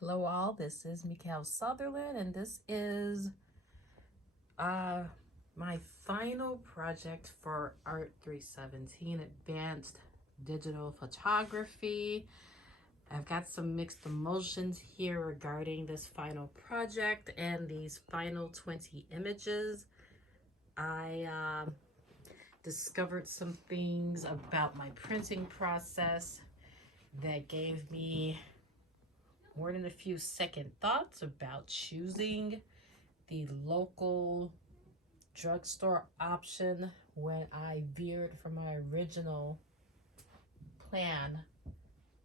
Hello all, this is Mikhail Sutherland and this is uh, my final project for Art 317 Advanced Digital Photography. I've got some mixed emotions here regarding this final project and these final 20 images. I discovered some things about my printing process that gave me more than a few second thoughts about choosing the local drugstore option when I veered from my original plan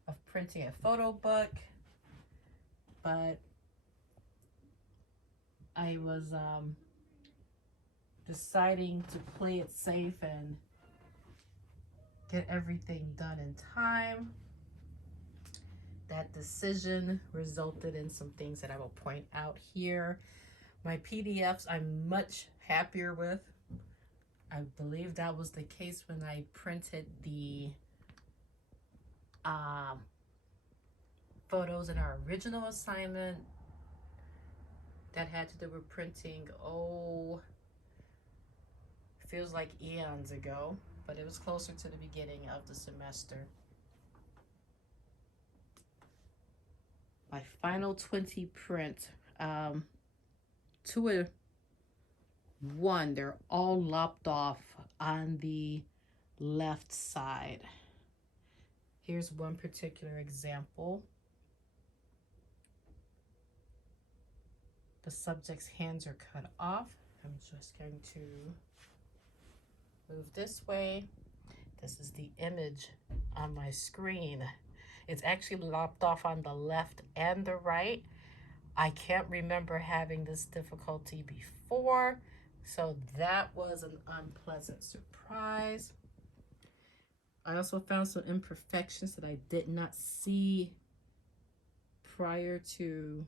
of printing a photo book. But I was deciding to play it safe and get everything done in time. That decision resulted in some things that I will point out here. My PDFs I'm much happier with. I believe that was the case when I printed the photos in our original assignment that had to do with printing. Oh, feels like eons ago, but it was closer to the beginning of the semester. My final 20 print, 2 of 1, they're all lopped off on the left side. Here's one particular example. The subject's hands are cut off. I'm just going to move this way. This is the image on my screen. It's actually lopped off on the left and the right. I can't remember having this difficulty before, so that was an unpleasant surprise. I also found some imperfections that I did not see prior to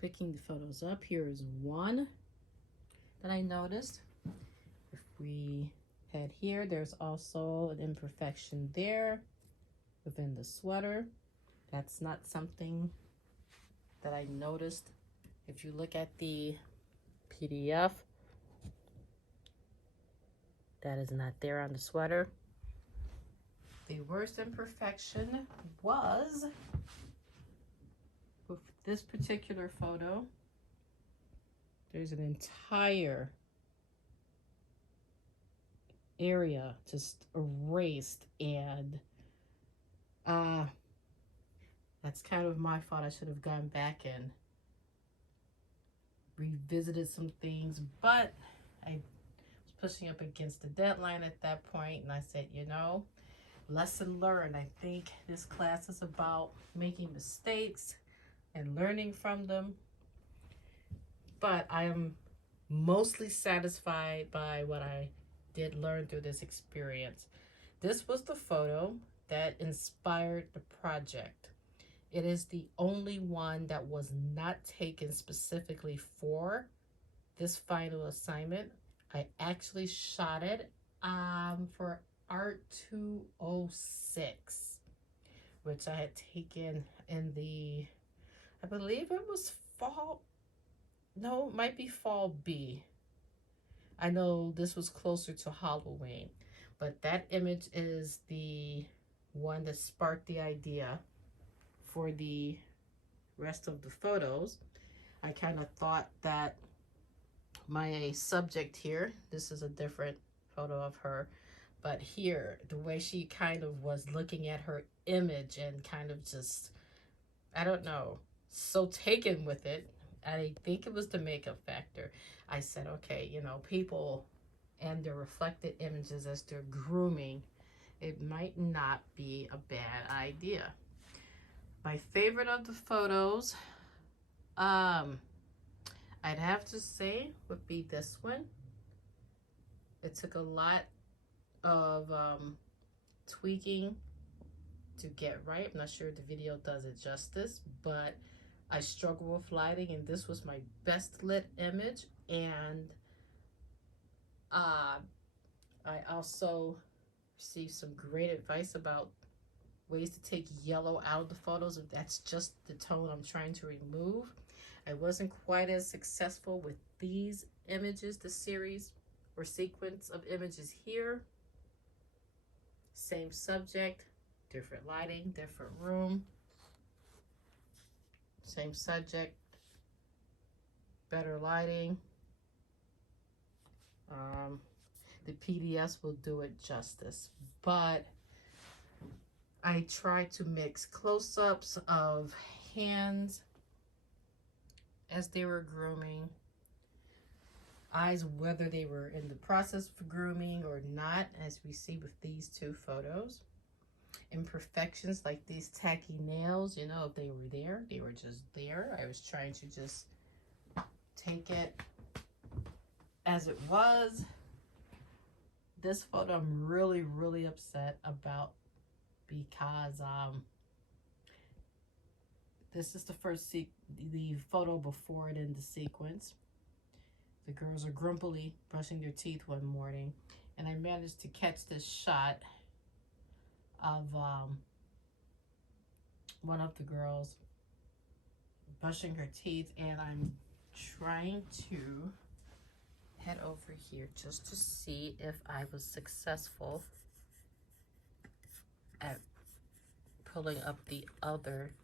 picking the photos up. Here is one that I noticed. If we head here, there's also an imperfection there within the sweater. That's not something that I noticed. If you look at the PDF, that is not there on the sweater. The worst imperfection was with this particular photo. There's an entire area just erased, and that's kind of my fault. I should have gone back and revisited some things, but I was pushing up against the deadline at that point, and I said, lesson learned. I think this class is about making mistakes and learning from them, but I am mostly satisfied by what I did learn through this experience. This was the photo that inspired the project. It is the only one that was not taken specifically for this final assignment. I actually shot it for Art 206, which I had taken in the, I believe it was fall, no, it might be fall B. I know this was closer to Halloween, but that image is the one that sparked the idea for the rest of the photos. I kind of thought that my subject here, this is a different photo of her, but here, the way she kind of was looking at her image and kind of just, I don't know, so taken with it. I think it was the makeup factor. I said, okay, people and their reflected images as they're grooming, it might not be a bad idea. My favorite of the photos, I'd have to say would be this one. It took a lot of tweaking to get right. I'm not sure if the video does it justice, but I struggle with lighting, and this was my best lit image. And I also received some great advice about ways to take yellow out of the photos if that's just the tone I'm trying to remove. I wasn't quite as successful with these images, the series or sequence of images here. Same subject, different lighting, different room. Same subject, better lighting. The PDS will do it justice, but I tried to mix close-ups of hands as they were grooming, eyes whether they were in the process of grooming or not, as we see with these two photos. Imperfections like these tacky nails, you know, if they were there, they were just there. I was trying to just take it as it was. This photo I'm really upset about because this is the first the photo before it in the sequence. The girls are grumpily brushing their teeth one morning, and I managed to catch this shot of one of the girls brushing her teeth, and I'm trying to head over here just to see if I was successful at pulling up the other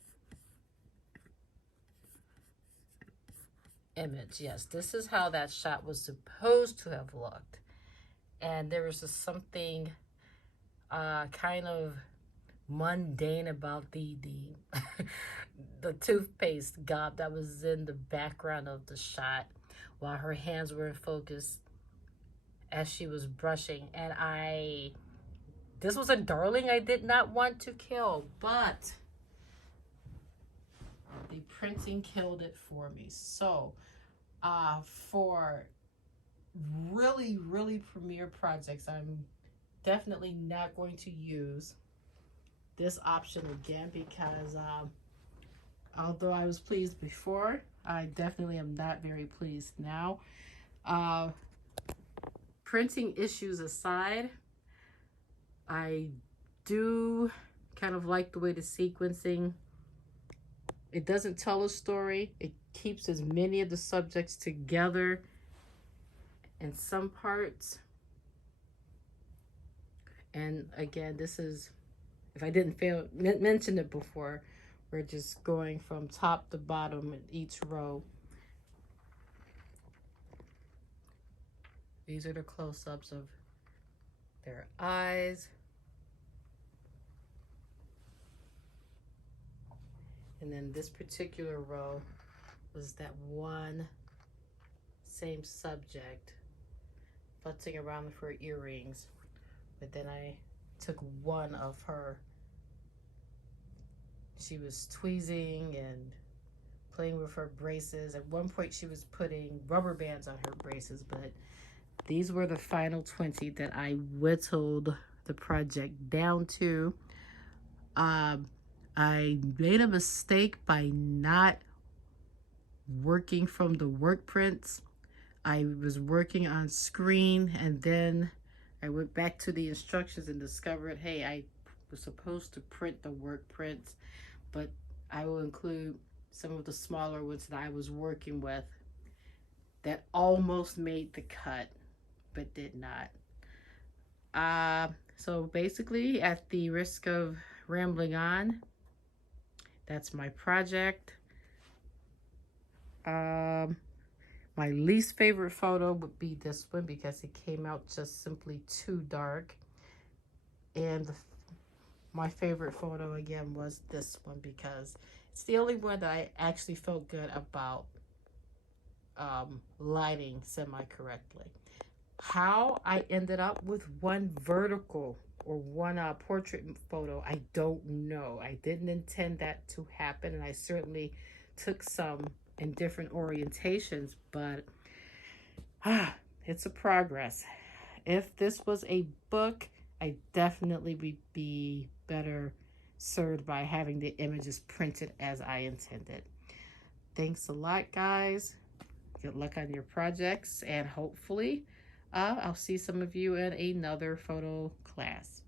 image. Yes, this is how that shot was supposed to have looked. And there was just something kind of mundane about the the toothpaste gob that was in the background of the shot while her hands were in focus as she was brushing. And this was a darling I did not want to kill, but the printing killed it for me. So for really premier projects, I'm definitely not going to use this option again because although I was pleased before, I definitely am not very pleased now. Printing issues aside, I do kind of like the way the sequencing, it doesn't tell a story. It keeps as many of the subjects together in some parts. And again, this is, if I didn't mention it before, we're just going from top to bottom in each row. These are the close-ups of their eyes. And then this particular row was that one same subject futzing around with her earrings. But then I took one of her, she was tweezing and playing with her braces. At one point she was putting rubber bands on her braces, but these were the final 20 that I whittled the project down to. I made a mistake by not working from the work prints. I was working on screen, and then I went back to the instructions and discovered, hey, I was supposed to print the work prints, but I will include some of the smaller ones that I was working with that almost made the cut, but did not. So basically, at the risk of rambling on, that's my project. My least favorite photo would be this one because it came out just simply too dark. And my favorite photo again was this one because it's the only one that I actually felt good about lighting semi-correctly. How I ended up with one vertical or one portrait photo, I don't know. I didn't intend that to happen, and I certainly took some in different orientations, but it's a progress. If this was a book, I definitely would be better served by having the images printed as I intended. Thanks a lot, guys. Good luck on your projects, and hopefully I'll see some of you in another photo class.